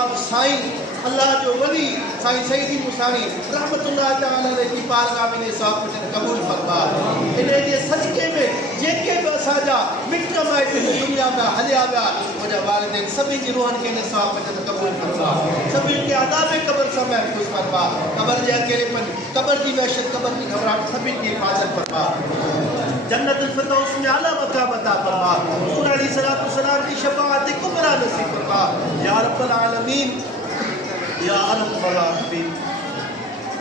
सवाब साईं अल्लाह जो वली साईं सईदी मुसानी रहमतुल्लाह तआला अलैहि की बारगाह में सवाब वचन कबूल फरमा। इन्हें जे सदके में जेके भी असांजा मिट माइट दुनिया में हलिया विया मुंहिंजा वालिदैन सभी जी रूहनि खे सवाब वचन कबूल फरमा। सभी के आदाब कब्र से महफूज फरमा। कब्र के अकेलेपन, कब्र की वहशत, कब्र की घबराहट सभी की हिफाजत फरमा। जन्नतुल फिरदौस में आला मकाम अता फरमा। हुज़ूर अलैहिस्सलातु वस्सलाम की शफाअत कुबरा नसीब फरमा। या रब्बल आलमीन या अरहमर राहिमीन।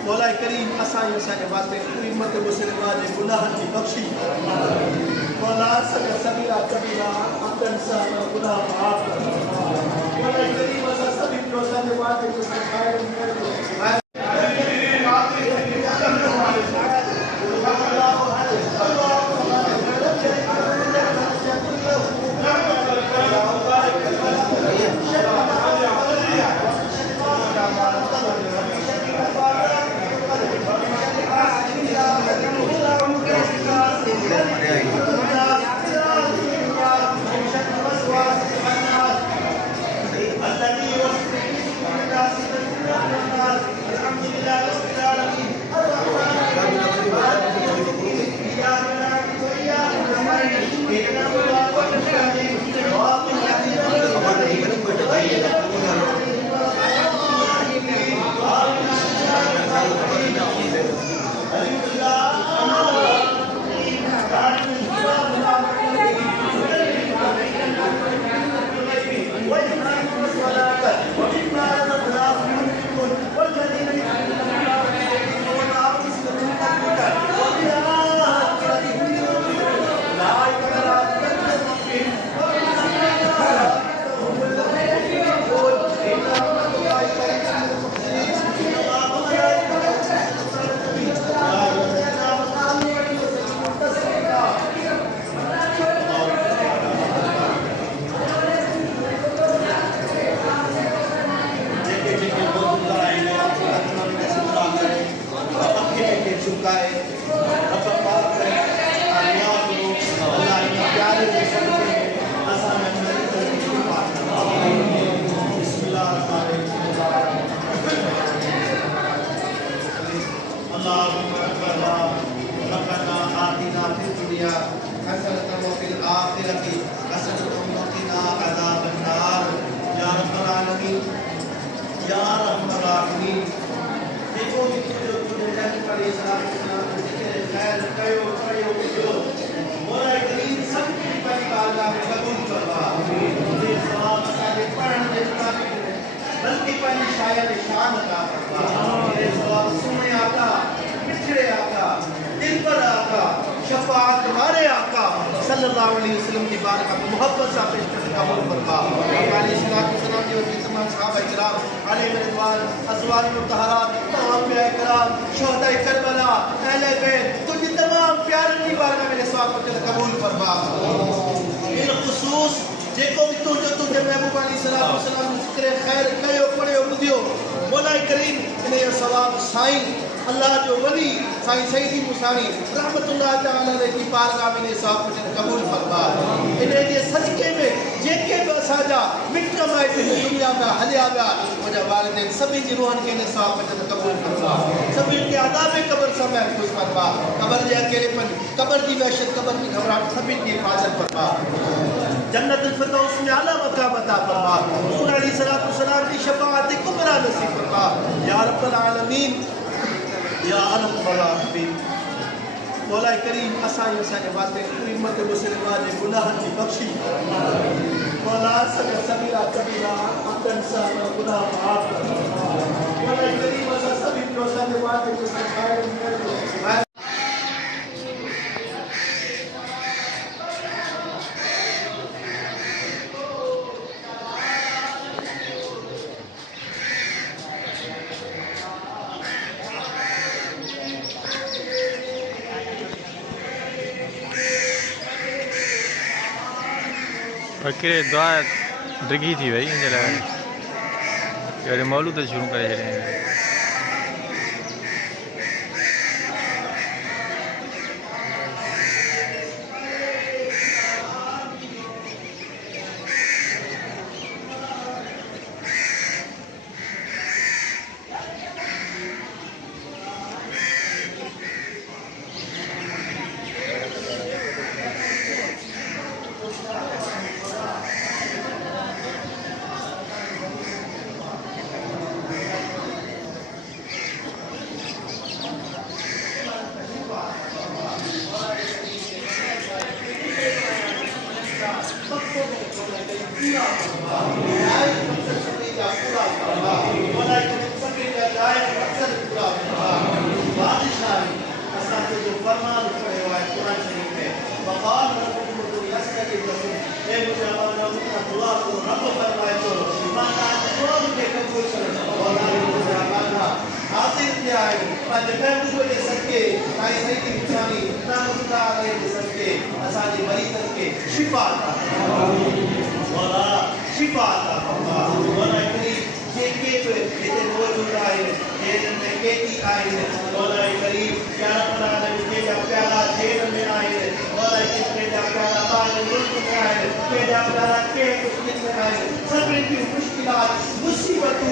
मौला करीम असाई असांजे वास्ते पूरी उम्मत मुस्लिमा जे गुनाहनि जी बख्शी मौला सगा सगीरा कबीरा अमदन सां गुनाह माफ़ फरमा। मौला करीम असां सभी जो असांजे वास्ते जो ख़ैर करे अल्लाह जो वली साईं सईदी मुसानी रहमतुल्लाह तआला अलैहि की बारगाह में सवाब वचन कबूल फरमा। इन्हें जे सदके में जेके भी असांजा मिट माइट दुनिया में हलिया विया मुंहिंजा वालिदैन सभी जी रूहनि खे सवाब वचन कबूल फरमा। सभी के आदाब कब्र से महफूज फरमा। कब्र के अकेलेपन, कब्र की वहशत, कब्र की घबराहट सभी की हिफाजत फरमा। जन्नतुल फिरदौस में आला मकाम अता फरमा। हुज़ूर अलैहिस्सलातु वस्सलाम की शफाअत कुबरा नसीब फरमा। या रब्बल आलमीन या अरहमर राहिमीन। मौला करीम असाई असांजे वास्ते पूरी उम्मत मुस्लिमा जे गुनाहनि जी बख्शी मौला सगा सगीरा कबीरा अमदन सां गुनाह माफ़ फरमा। मौला करीम असां सभी जो असांजे वास्ते जो ख़ैर करे फकीर दुआ डिगी थी वही हिन लाइ मौलूद शुरू करे छॾियईं। पूरा फरमा जायज मकसद सभी का पूरा फरमा वला सभी का जायज मकसद पूरा फरमा बादशाह असा तो जो फरमान पढ़े हुआ है कुरान शरीफ में वक़ाल रब्बुकुम यस्तजीब ए मुसलमान अपना दुआ को रब फरमाए तो माना दुआ के कबूल करो और मुसलमान हासिल किया है पर महबूब के सदके आई सही इंसानी नामुता के सदके असाजी मरीजन के शिफा अता वला शिफा अता वला करीब जेके पे इते मौजूद आए जेन में केती आए वला करीब प्यारा प्यारा के जा प्यारा जेन में आए वला के जा प्यारा बाल मुल्क में आए के जा प्यारा के मुस्लिम में आए सब की मुश्किलात मुसीबत